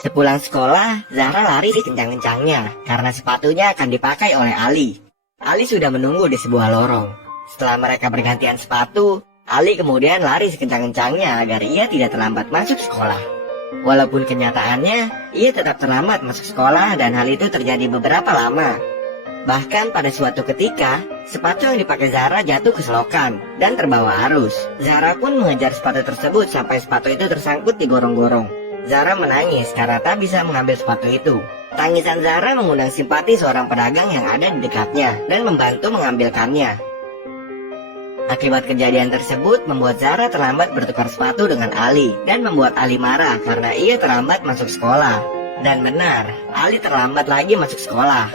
Sepulang sekolah, Zahra lari sekencang-kencangnya karena sepatunya akan dipakai oleh Ali. Ali sudah menunggu di sebuah lorong. Setelah mereka bergantian sepatu, Ali kemudian lari sekencang-kencangnya agar ia tidak terlambat masuk sekolah. Walaupun kenyataannya, ia tetap terlambat masuk sekolah dan hal itu terjadi beberapa lama. Bahkan pada suatu ketika, sepatu yang dipakai Zahra jatuh ke selokan dan terbawa arus. Zahra pun mengejar sepatu tersebut sampai sepatu itu tersangkut di gorong-gorong. Zahra menangis karena tak bisa mengambil sepatu itu. Tangisan Zahra mengundang simpati seorang pedagang yang ada di dekatnya dan membantu mengambilkannya. Akibat kejadian tersebut membuat Zahra terlambat bertukar sepatu dengan Ali dan membuat Ali marah karena ia terlambat masuk sekolah. Dan benar, Ali terlambat lagi masuk sekolah.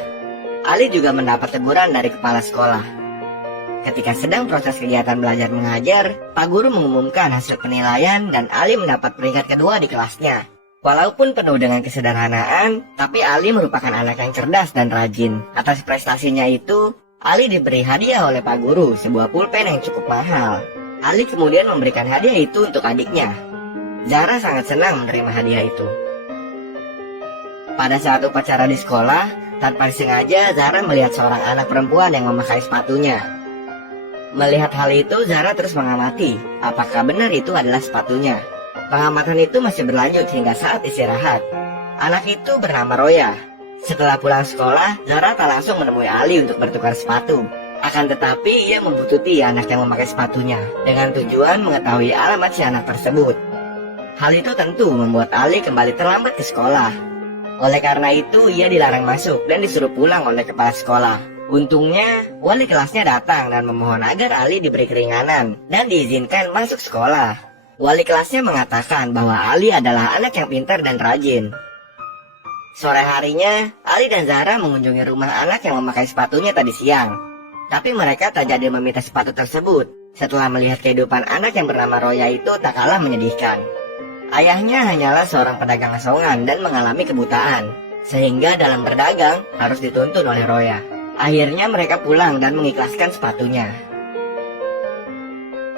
Ali juga mendapat teguran dari kepala sekolah. Ketika sedang proses kegiatan belajar mengajar, Pak Guru mengumumkan hasil penilaian dan Ali mendapat peringkat kedua di kelasnya. Walaupun penuh dengan kesederhanaan, tapi Ali merupakan anak yang cerdas dan rajin. Atas prestasinya itu, Ali diberi hadiah oleh Pak Guru, sebuah pulpen yang cukup mahal. Ali kemudian memberikan hadiah itu untuk adiknya. Zahra sangat senang menerima hadiah itu. Pada saat upacara di sekolah, tanpa disengaja Zahra melihat seorang anak perempuan yang memakai sepatunya. Melihat hal itu, Zahra terus mengamati apakah benar itu adalah sepatunya. Pengamatan itu masih berlanjut hingga saat istirahat. Anak itu bernama Roya. Setelah pulang sekolah, Zahra tak langsung menemui Ali untuk bertukar sepatu. Akan tetapi, ia membuntuti anak yang memakai sepatunya dengan tujuan mengetahui alamat si anak tersebut. Hal itu tentu membuat Ali kembali terlambat ke sekolah. Oleh karena itu, ia dilarang masuk dan disuruh pulang oleh kepala sekolah. Untungnya, wali kelasnya datang dan memohon agar Ali diberi keringanan dan diizinkan masuk sekolah. Wali kelasnya mengatakan bahwa Ali adalah anak yang pintar dan rajin. Sore harinya, Ali dan Zahra mengunjungi rumah anak yang memakai sepatunya tadi siang. Tapi mereka tak jadi meminta sepatu tersebut. Setelah melihat kehidupan anak yang bernama Roya itu tak kalah menyedihkan. Ayahnya hanyalah seorang pedagang asongan dan mengalami kebutaan, sehingga dalam berdagang harus dituntun oleh Roya. Akhirnya mereka pulang dan mengikhlaskan sepatunya.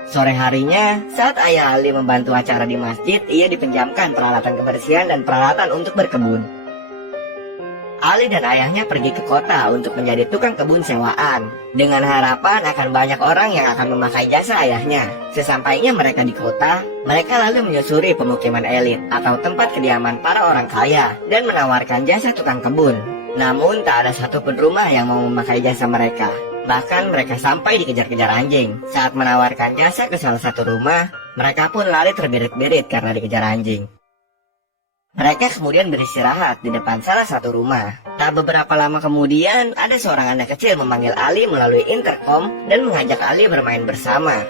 Sore harinya, saat ayah Ali membantu acara di masjid, ia dipinjamkan peralatan kebersihan dan peralatan untuk berkebun. Ali dan ayahnya pergi ke kota untuk menjadi tukang kebun sewaan, dengan harapan akan banyak orang yang akan memakai jasa ayahnya. Sesampainya mereka di kota, mereka lalu menyusuri pemukiman elit atau tempat kediaman para orang kaya dan menawarkan jasa tukang kebun. Namun tak ada satupun rumah yang mau memakai jasa mereka. Bahkan mereka sampai dikejar-kejar anjing. Saat menawarkan jasa ke salah satu rumah, mereka pun lari terbirit-birit karena dikejar anjing. Mereka kemudian beristirahat di depan salah satu rumah. Tak beberapa lama kemudian, ada seorang anak kecil memanggil Ali melalui intercom dan mengajak Ali bermain bersama.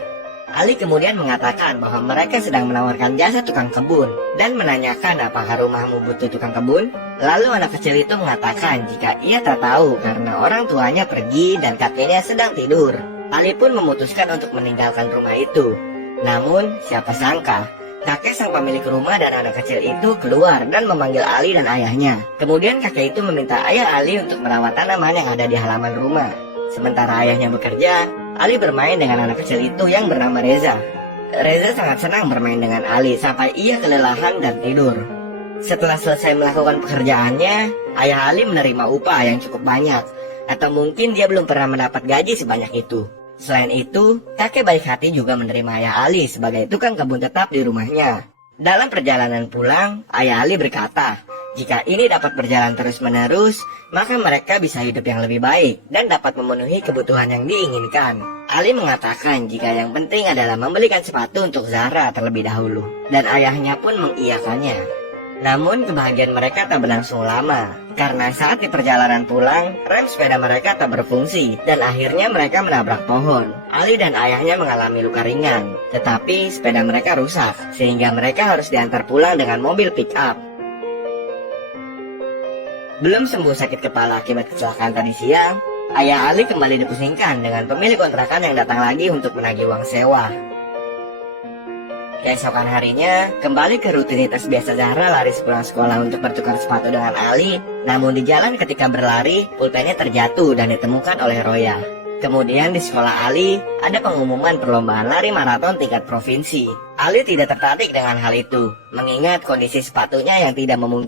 Ali kemudian mengatakan bahwa mereka sedang menawarkan jasa tukang kebun dan menanyakan apakah rumahmu butuh tukang kebun. Lalu anak kecil itu mengatakan jika ia tak tahu karena orang tuanya pergi dan kakeknya sedang tidur. Ali pun memutuskan untuk meninggalkan rumah itu. Namun siapa sangka kakek sang pemilik rumah dan anak kecil itu keluar dan memanggil Ali dan ayahnya. Kemudian kakek itu meminta ayah Ali untuk merawat tanaman yang ada di halaman rumah. Sementara ayahnya bekerja, Ali bermain dengan anak kecil itu yang bernama Reza. Reza sangat senang bermain dengan Ali sampai ia kelelahan dan tidur. Setelah selesai melakukan pekerjaannya, ayah Ali menerima upah yang cukup banyak. Atau mungkin dia belum pernah mendapat gaji sebanyak itu. Selain itu, kakek baik hati juga menerima ayah Ali sebagai tukang kebun tetap di rumahnya. Dalam perjalanan pulang, ayah Ali berkata, jika ini dapat berjalan terus-menerus, maka mereka bisa hidup yang lebih baik dan dapat memenuhi kebutuhan yang diinginkan. Ali mengatakan jika yang penting adalah membelikan sepatu untuk Zahra terlebih dahulu, dan ayahnya pun mengiyakannya. Namun kebahagiaan mereka tak berlangsung lama, karena saat di perjalanan pulang, rem sepeda mereka tak berfungsi, dan akhirnya mereka menabrak pohon. Ali dan ayahnya mengalami luka ringan, tetapi sepeda mereka rusak, sehingga mereka harus diantar pulang dengan mobil pick-up. Belum sembuh sakit kepala akibat kecelakaan tadi siang, ayah Ali kembali dipusingkan dengan pemilik kontrakan yang datang lagi untuk menagih uang sewa. Keesokan harinya, kembali ke rutinitas biasa Zahra lari sepulang sekolah untuk bertukar sepatu dengan Ali. Namun di jalan ketika berlari, pulpennya terjatuh dan ditemukan oleh Roya. Kemudian di sekolah Ali, ada pengumuman perlombaan lari maraton tingkat provinsi. Ali tidak tertarik dengan hal itu, mengingat kondisi sepatunya yang tidak memungkinkan.